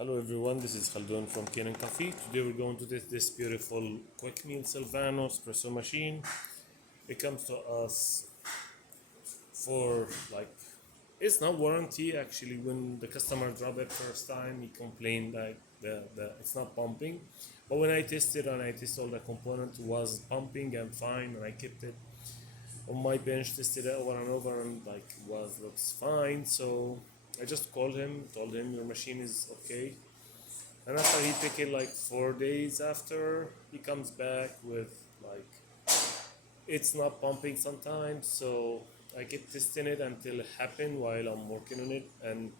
Hello everyone, this is Khaldun from Kanen Coffee. Today we're going to test this beautiful quick meal Silvano espresso machine. It comes to us for like, it's not warranty actually. When the customer dropped it first time, he complained like the it's not pumping. But when I tested and I tested all the components, was pumping and fine, and I kept it on my bench, tested it over and over, and like was looks fine. So I just called him, told him your machine is okay. And after he pick it like 4 days after, he comes back with like it's not pumping sometimes. So I kept testing it until it happened while I'm working on it. And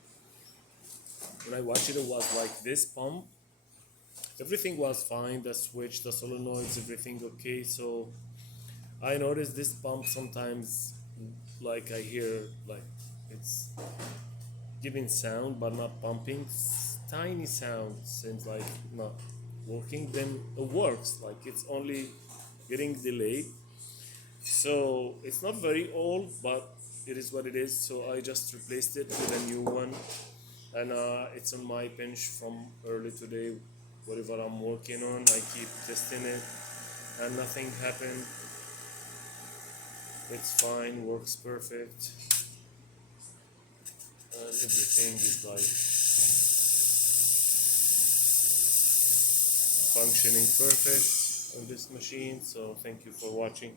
when I watched it, it was like this pump. Everything was fine. The switch, the solenoids, everything okay. So I noticed this pump sometimes, like I hear like it's giving sound but not pumping. Tiny sound seems like not working. Then it works. Like it's only getting delayed. So it's not very old, but it is what it is. So I just replaced it with a new one, and it's on my bench from early today. Whatever I'm working on, I keep testing it, and nothing happened. It's fine, works perfect, and everything is like functioning perfect on this machine. So thank you for watching.